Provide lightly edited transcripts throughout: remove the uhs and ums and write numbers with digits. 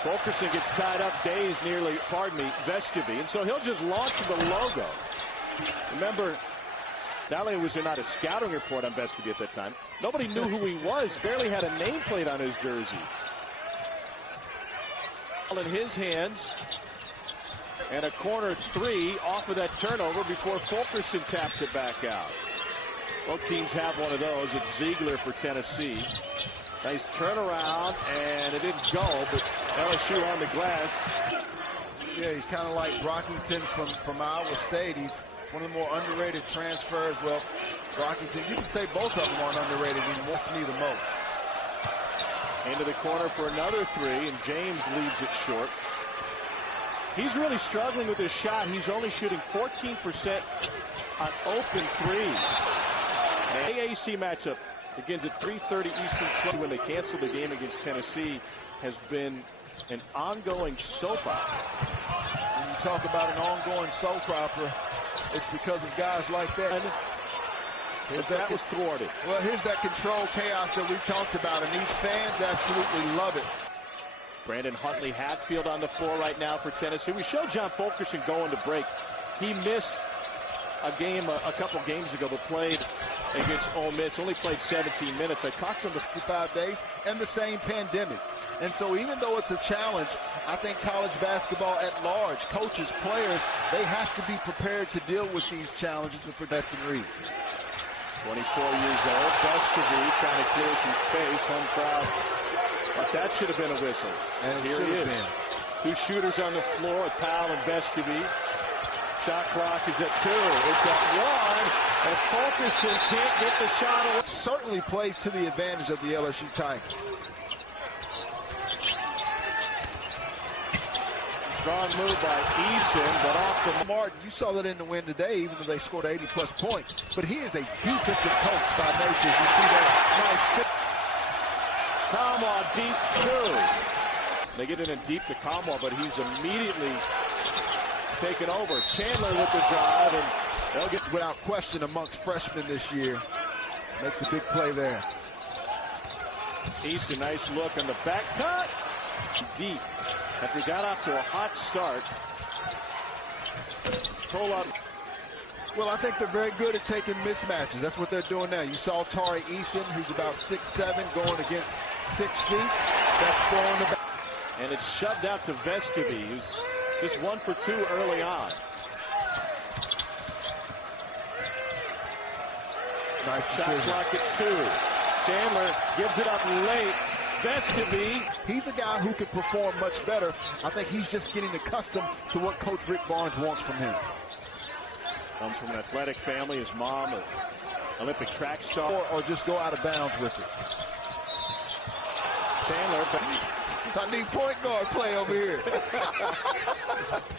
Fulkerson gets tied up, dazed nearly, Vescovy, and so he'll just launch the logo. Remember, not only was there not a scouting report on Vescovy at that time, nobody knew who he was, barely had a nameplate on his jersey. In his hands, and a corner three off of that turnover before Fulkerson taps it back out. Both teams have one of those. It's Ziegler for Tennessee. Nice turnaround, and it didn't go, but LSU on the glass. Yeah, he's kind of like Brockington from Iowa State. He's one of the more underrated transfers. Well, Brockington, you can say both of them aren't underrated. He wants me the most. Into the corner for another three, and James leaves it short. He's really struggling with his shot. He's only shooting 14% on open threes. An AAC matchup begins at 3:30 Eastern play when they canceled the game against Tennessee has been an ongoing soap opera. When you talk about an ongoing soap opera, it's because of guys like that. That was thwarted. Well, here's that control chaos that we've talked about, and these fans absolutely love it. Brandon Huntley-Hatfield on the floor right now for Tennessee. We showed John Fulkerson going to break. He missed a game a couple games ago, but played against Ole Miss. Only played 17 minutes. I talked to him for 55 days and the same pandemic. And so even though it's a challenge, I think college basketball at large, coaches, players, they have to be prepared to deal with these challenges with Preston Reed. 24 years old, Vescovy trying to clear some space. Home crowd, but that should have been a whistle. And here he is. Two shooters on the floor, Powell and Vescovy. Shot clock is at 2. It's at 1, and Fulkerson can't get the shot away. Certainly plays to the advantage of the LSU Tigers. Strong move by Eason, but off the Martin. You saw that in the win today, even though they scored 80-plus points. But he is a defensive coach by nature. You see that nice deep 2. They get it in deep to Kamwa, but he's immediately taken over. Chandler with the drive, and they'll get without question amongst freshmen this year. Makes a big play there. Eason, nice look on the back cut. Deep. After he got off to a hot start. Pull up. Well, I think they're very good at taking mismatches. That's what they're doing now. You saw Tari Eason, who's about 6'7", going against 6 feet. That's throwing the back. And it's shoved out to Vescovy, who's just 1 for 2 early on. Nice shot clock at 2. Chandler gives it up late. Vescovy. He's a guy who can perform much better. I think he's just getting accustomed to what Coach Rick Barnes wants from him. Comes from an athletic family. His mom, an Olympic track star. Or just go out of bounds with it. Chandler. I need point guard play over here.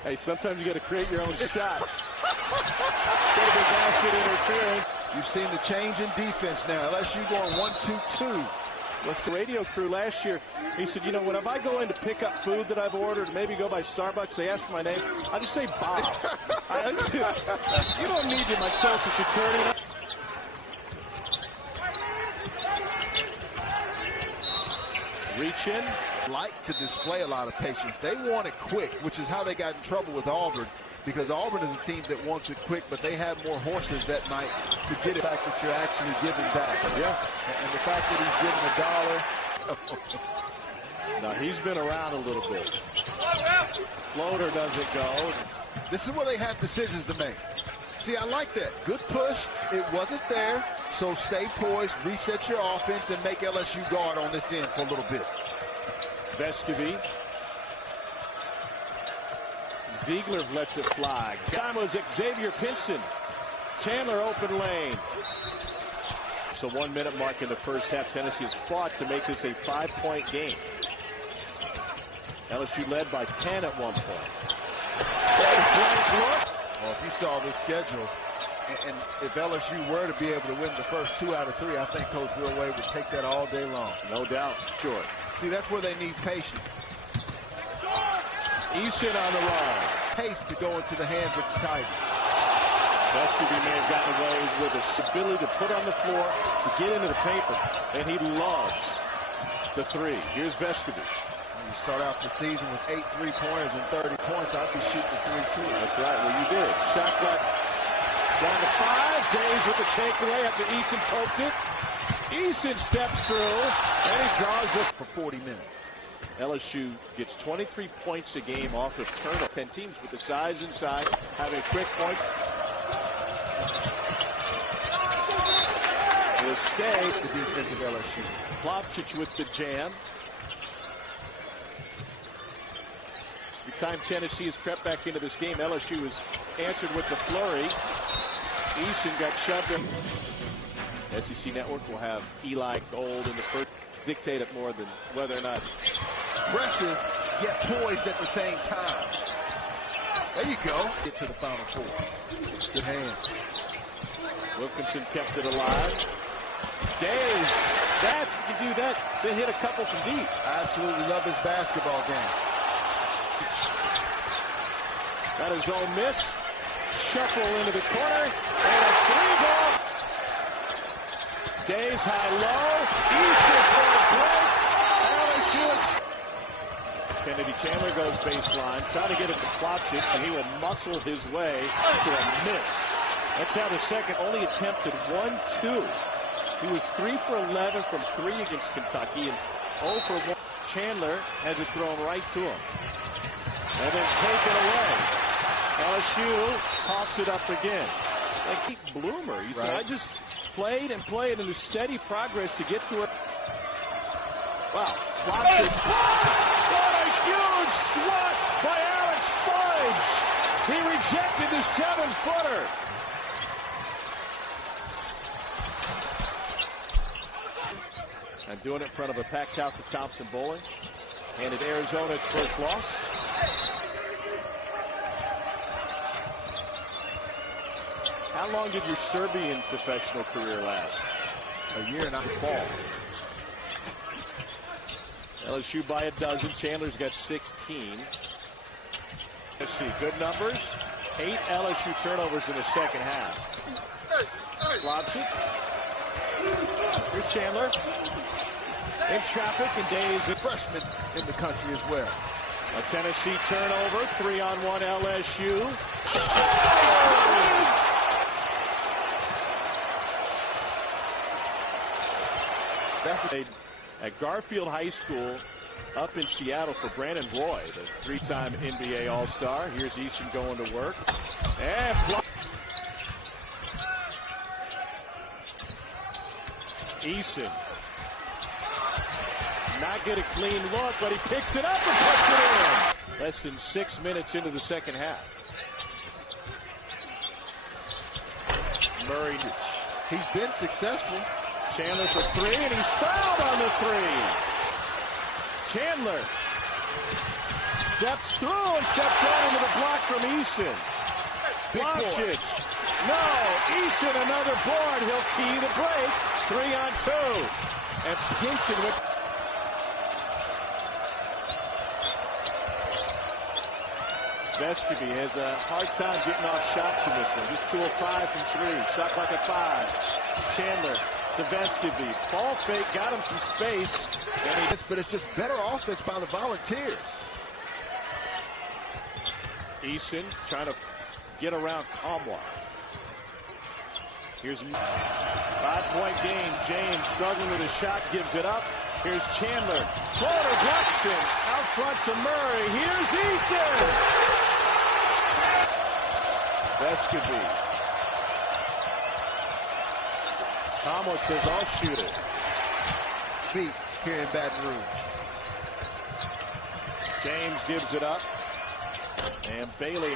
Hey, sometimes you got to create your own shot. Get a big basket interference. You've seen the change in defense now. LSU going 1-2-2. What's the radio crew last year? He said, you know, whenever I go in to pick up food that I've ordered, maybe go by Starbucks, they ask for my name, I just say Bob. You don't need my social security. Reach in. Like to display a lot of patience. They want it quick, which is how they got in trouble with Auburn, because Auburn is a team that wants it quick, but they have more horses that night to get it back that you're actually giving back. Yeah. And the fact that he's given $1. Now, he's been around a little bit. Floater doesn't go. This is where they have decisions to make. See, I like that. Good push. It wasn't there. So stay poised, reset your offense, and make LSU guard on this end for a little bit. Vescovy. Ziegler lets it fly. Time was Xavier Pinson. Chandler open lane. So 1 minute mark in the first half. Tennessee has fought to make this a 5-point game. LSU led by 10 at one point. Well, if you saw this schedule, and if LSU were to be able to win the first 2 out of 3, I think Coach Will Wade would take that all day long. No doubt. Sure. See, that's where they need patience. Eason on the run. Pace to go into the hands of the Tigers. Vescovy may have gotten away with his ability to put on the floor, to get into the paper, and he loves the 3. Here's Vescovy. You start out the season with 8 3-pointers and 30 points. I'd be shooting the 3 too. That's right. Well, you did. Shot clock down to 5. Days with the takeaway after Eason poked it. Eason steps through, and he draws it for 40 minutes. LSU gets 23 points a game off of turnover. 10 teams with the size inside, have a quick point. Will stay. The defense of LSU. Plavsic with the jam. Every time Tennessee has crept back into this game, LSU has answered with the flurry. Eason got shoved in. SEC Network will have Eli Gold in the first. Dictate it more than whether or not. Aggressive, yet poised at the same time. There you go. Get to the Final Four. Good hands. Wilkinson kept it alive. Days. That's if you can do that. They hit a couple from deep. I absolutely love this basketball game. Got his own miss. Shuffle into the corner. And a 3-ball. Days high-low. Eason for a break. LSU. Kennedy Chandler goes baseline. Trying to get it to Plavsic, and he will muscle his way to a miss. That's how the second only attempted 1-2. He was 3 for 11 from 3 against Kentucky and 0 for 1. Chandler has it thrown right to him. And then taken away. LSU pops it up again. Like Pete Bloomer. He said, I just played and played in a steady progress to get to it. Wow. What a huge swat by Alex Fudge. He rejected the 7-footer. And doing it in front of a packed house at Thompson Bowling. Handed Arizona its first loss. How long did your Serbian professional career last? A year and a half. LSU by a dozen. Chandler's got 16. Let's see. Good numbers. 8 LSU turnovers in the second half. Plavsic. Here's Chandler. In traffic, and Days, a freshman in the country as well. A Tennessee turnover. 3-on-1 LSU. That's at Garfield High School up in Seattle for Brandon Roy, the 3-time NBA All-Star. Here's Eason going to work. And Eason. Not get a clean look, but he picks it up and puts it in. Less than 6 minutes into the second half. Murray. He's been successful. Chandler for 3, and he's fouled on the 3. Chandler steps through and steps right into the block from Eason. Plavsic. No, Eason another board. He'll key the break. 3-on-2. And Eason with. Vescovi has a hard time getting off shots in this one. Just 2 of 5 from 3. Shot clock at 5. Chandler to Vescovi. Ball fake, got him some space. But it's just better offense by the Volunteers. Eason trying to get around Kamwa. Here's a 5-point game. James struggling with his shot, gives it up. Here's Chandler. Floater blocks him. Out front to Murray. Here's Eason. Vescovi. Kamwa says, I'll shoot it. Feet here in Baton Rouge. James gives it up. And Bailey